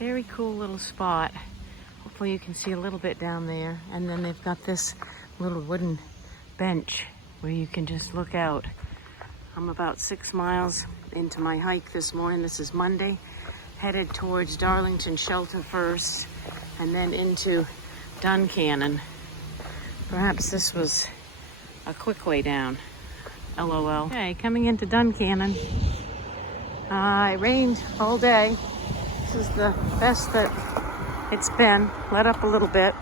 Very cool little spot. Hopefully you can see a little bit down there. And then they've got this little wooden bench where you can just look out. I'm about 6 miles into my hike this morning. This is Monday. Headed towards Darlington Shelter first and then into Duncannon. Perhaps this was a quick way down. LOL. Okay, coming into Duncannon. It rained all day. This is the best that it's been. Let up a little bit.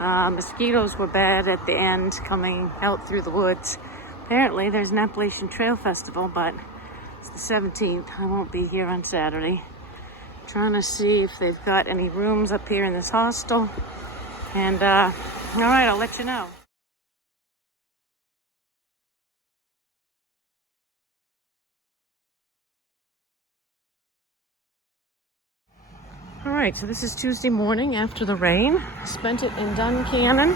Mosquitoes were bad at the end coming out through the woods. Apparently there's an Appalachian Trail Festival, but it's the 17th. I won't be here on Saturday. Trying to see if they've got any rooms up here in this hostel. And all right, I'll let you know. All right, so this is Tuesday morning after the rain. Spent it in Duncannon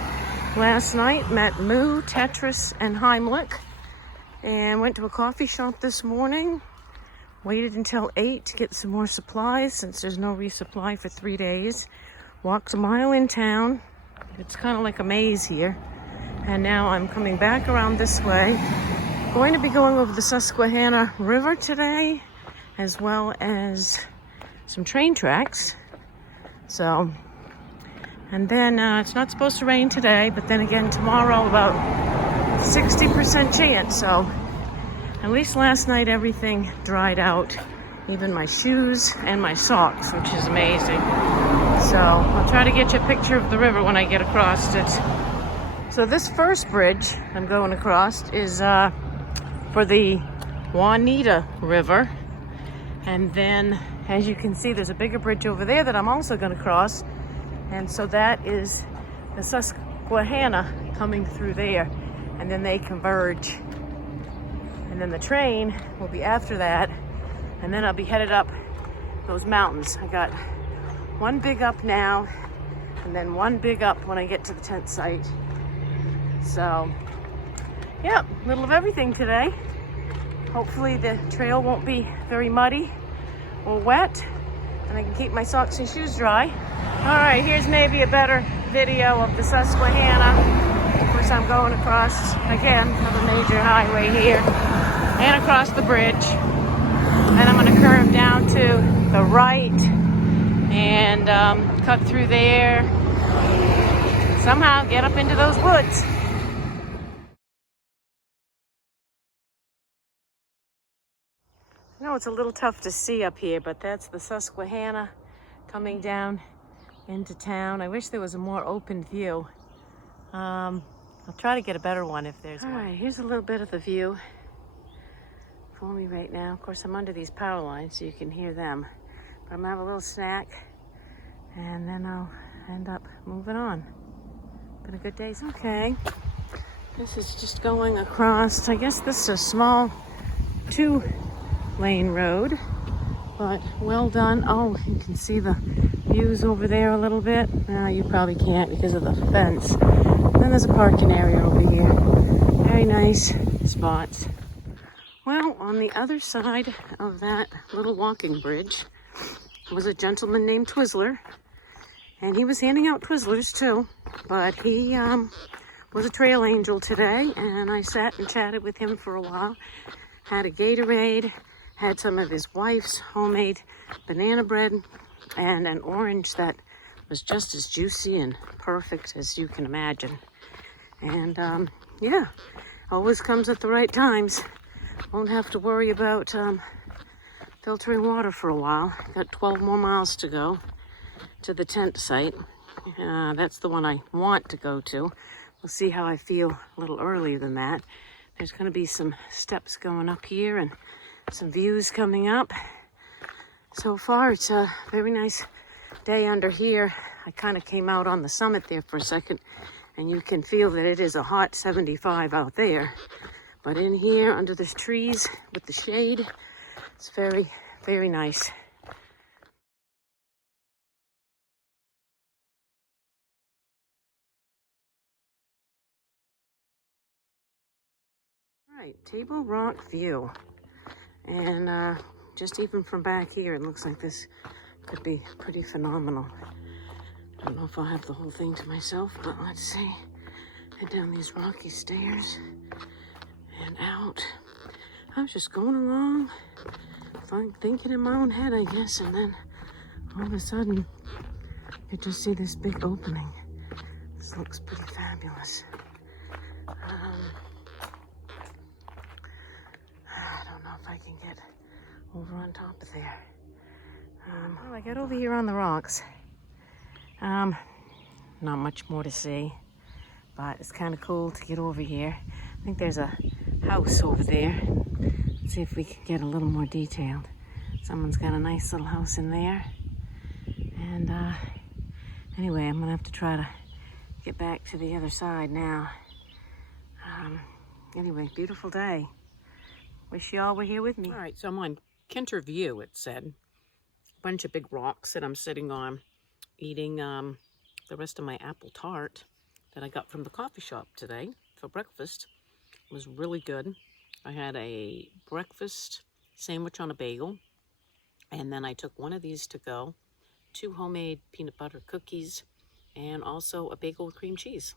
last night. Met Moo, Tetris, and Heimlich. And went to a coffee shop this morning. Waited until 8 to get some more supplies since there's no resupply for 3 days. Walked a mile in town. It's kind of like a maze here. And now I'm coming back around this way. Going to be going over the Susquehanna River today, as well as some train tracks. So, and then it's not supposed to rain today, but then again tomorrow about 60% chance. So at least last night everything dried out, even my shoes and my socks, which is amazing. So I'll try to get you a picture of the river when I get across it. So this first bridge I'm going across is for the Juanita River. And then, as you can see, there's a bigger bridge over there that I'm also going to cross. And so that is the Susquehanna coming through there. And then they converge. And then the train will be after that. And then I'll be headed up those mountains. I got one big up now, and then one big up when I get to the tent site. So, yeah, a little of everything today. Hopefully the trail won't be very muddy or wet, and I can keep my socks and shoes dry. All right, here's maybe a better video of the Susquehanna. Of course, I'm going across, again, of a major highway here, and across the bridge. And I'm going to curve down to the right and cut through there. Somehow get up into those woods. I know it's a little tough to see up here, but that's the Susquehanna coming down into town. I wish there was a more open view. I'll try to get a better one if there's one. All right, here's a little bit of the view for me right now. Of course, I'm under these power lines, so you can hear them. But I'm gonna have a little snack, and then I'll end up moving on. Been a good day. Okay, this is just going across. I guess this is a small 2-lane road, but well done. Oh, you can see the views over there a little bit. You probably can't because of the fence. Then there's a parking area over here. Very nice spots. Well, on the other side of that little walking bridge was a gentleman named Twizzler, and he was handing out Twizzlers too, but he was a trail angel today, and I sat and chatted with him for a while. Had a Gatorade, had some of his wife's homemade banana bread, and an orange that was just as juicy and perfect as you can imagine. And yeah, always comes at the right times. Won't have to worry about filtering water for a while. Got 12 more miles to go to the tent site. That's the one I want to go to. We'll see how I feel a little earlier than that. There's going to be some steps going up here and some views coming up. So far, it's a very nice day under here. I kind of came out on the summit there for a second, and you can feel that it is a hot 75 out there. But in here, under the trees with the shade, it's very, very nice. All right, Table Rock view. And just even from back here, it looks like this could be pretty phenomenal. Don't know if I'll have the whole thing to myself, but let's see. Head down these rocky stairs and out. I was just going along, thinking in my own head, I guess, and then all of a sudden, you just see this big opening. This looks pretty fabulous. I don't know if I can get over on top of there. Well, I got over here on the rocks. Not much more to see, but it's kind of cool to get over here. I think there's a house over there. Let's see if we can get a little more detailed. Someone's got a nice little house in there. And anyway, I'm gonna have to try to get back to the other side now. Anyway, beautiful day. Wish you all were here with me. All right, so I'm on Kinter View, it said. A bunch of big rocks that I'm sitting on, eating the rest of my apple tart that I got from the coffee shop today for breakfast. It was really good. I had a breakfast sandwich on a bagel, and then I took one of these to go, 2 homemade peanut butter cookies, and also a bagel with cream cheese.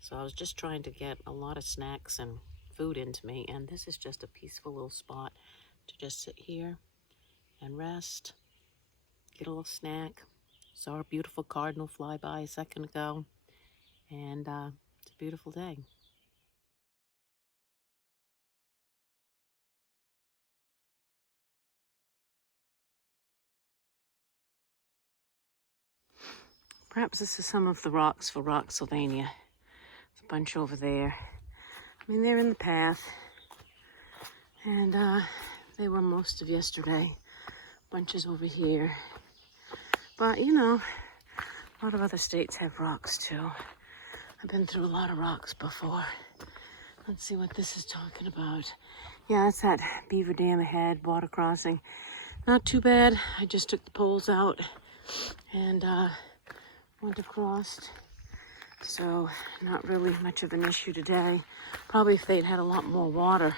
So I was just trying to get a lot of snacks and food into me, and this is just a peaceful little spot to just sit here and rest, get a little snack. Saw a beautiful cardinal fly by a second ago, and it's a beautiful day. Perhaps this is some of the rocks for Rocksylvania. There's a bunch over there. I mean, they're in the path, and they were most of yesterday. Bunches over here. But, you know, a lot of other states have rocks, too. I've been through a lot of rocks before. Let's see what this is talking about. Yeah, it's that beaver dam ahead, water crossing. Not too bad. I just took the poles out and went across. So, not really much of an issue today. Probably if they'd had a lot more water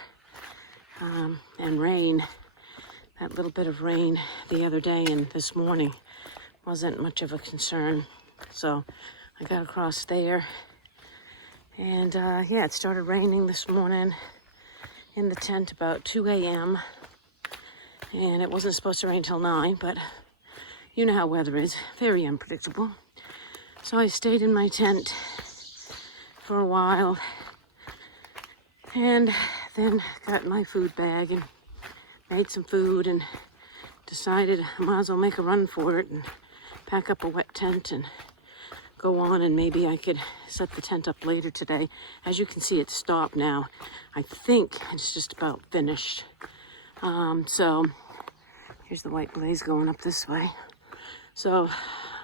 and rain, that little bit of rain the other day and this morning wasn't much of a concern. So, I got across there. And yeah, it started raining this morning in the tent about 2 a.m. And it wasn't supposed to rain till 9, but you know how weather is, very unpredictable. So I stayed in my tent for a while and then got my food bag and made some food and decided I might as well make a run for it and pack up a wet tent and go on, and maybe I could set the tent up later today. As you can see, it's stopped now. I think it's just about finished. So here's the white blaze going up this way. So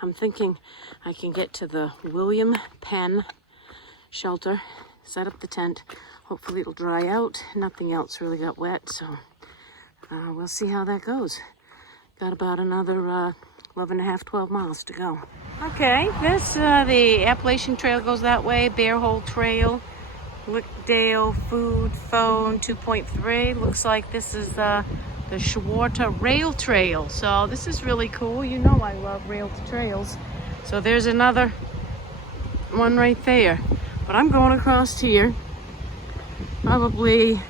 I'm thinking I can get to the William Penn shelter, set up the tent. Hopefully it'll dry out. Nothing else really got wet, so we'll see how that goes. Got about another 11 and a half, 12 miles to go. Okay, this, the Appalachian Trail goes that way, Bear Hole Trail, Lickdale Food Phone 2.3. Looks like this is the Schwarta Rail Trail. So this is really cool. You know I love rail trails. So there's another one right there. But I'm going across here. Probably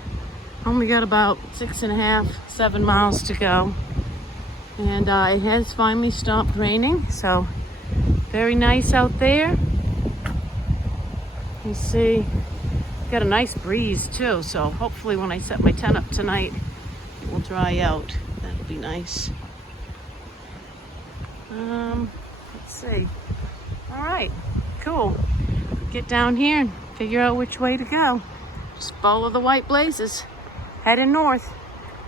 only got about 6.5, 7 miles to go. And it has finally stopped raining, so very nice out there. You see, got a nice breeze too, so hopefully when I set my tent up tonight, it will dry out. That'll be nice. Let's see. All right, cool. Get down here and figure out which way to go. Just follow the white blazes, heading north,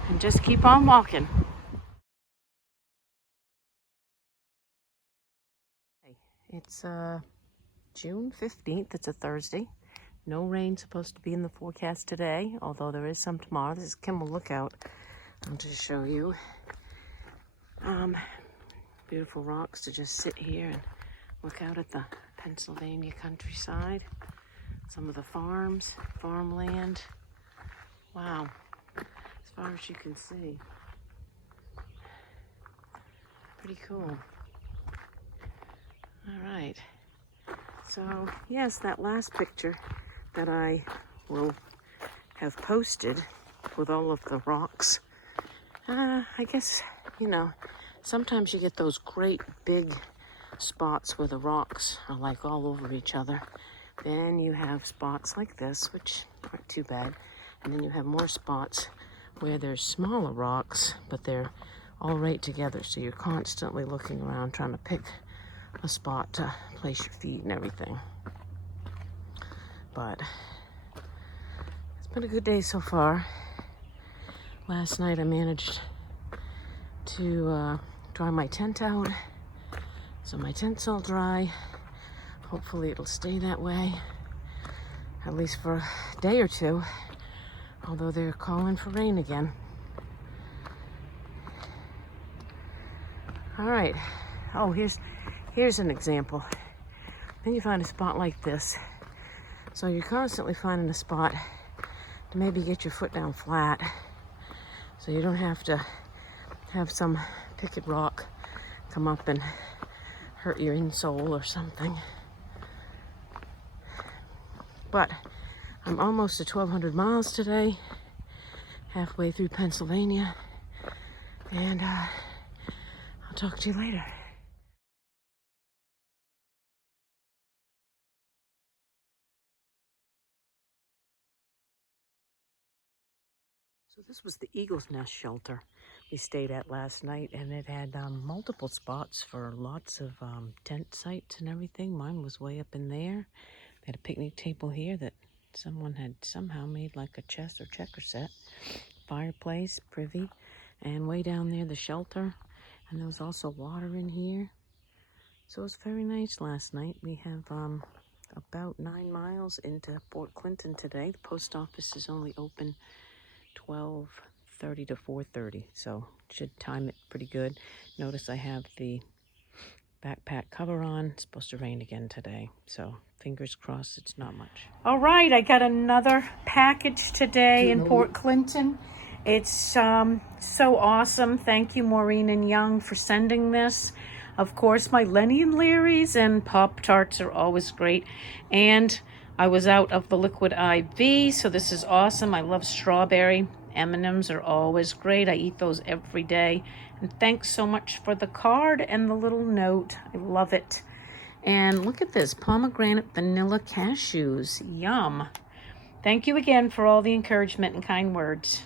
and just keep on walking. It's June 15th. It's a Thursday. No rain supposed to be in the forecast today, although there is some tomorrow. This is Kimmel Lookout. I'll just show you. Beautiful rocks to just sit here and look out at the Pennsylvania countryside. Some of the farms, farmland. Wow, as far as you can see. Pretty cool. All right. So, yes, that last picture that I will have posted with all of the rocks, I guess, you know, sometimes you get those great big spots where the rocks are like all over each other. Then you have spots like this, which aren't too bad. And then you have more spots where there's smaller rocks, but they're all right together. So you're constantly looking around trying to pick a spot to place your feet and everything. But it's been a good day so far. Last night I managed to dry my tent out. So my tent's all dry. Hopefully it'll stay that way, at least for a day or two, although they're calling for rain again. All right. Oh, here's an example. Then you find a spot like this. So you're constantly finding a spot to maybe get your foot down flat, so you don't have to have some picket rock come up and hurt your insole or something. But I'm almost to 1,200 miles today, halfway through Pennsylvania, and I'll talk to you later. So this was the Eagle's Nest shelter we stayed at last night, and it had multiple spots for lots of tent sites and everything. Mine was way up in there. They had a picnic table here that someone had somehow made like a chess or checker set. Fireplace, privy, and way down there the shelter. And there was also water in here. So it was very nice last night. We have about 9 miles into Fort Clinton today. The post office is only open 12:30 to 4:30, so should time it pretty good. Notice I have the backpack cover on. It's supposed to rain again today, so fingers crossed it's not much. All right, I got another package today in Fort Clinton. It's so awesome. Thank you, Maureen and Young, for sending this. Of course, my Lenny and Larry's and Pop-Tarts are always great. And I was out of the liquid IV, so this is awesome. I love strawberry. M&Ms are always great. I eat those every day. And thanks so much for the card and the little note. I love it. And look at this, pomegranate vanilla cashews. Yum. Thank you again for all the encouragement and kind words.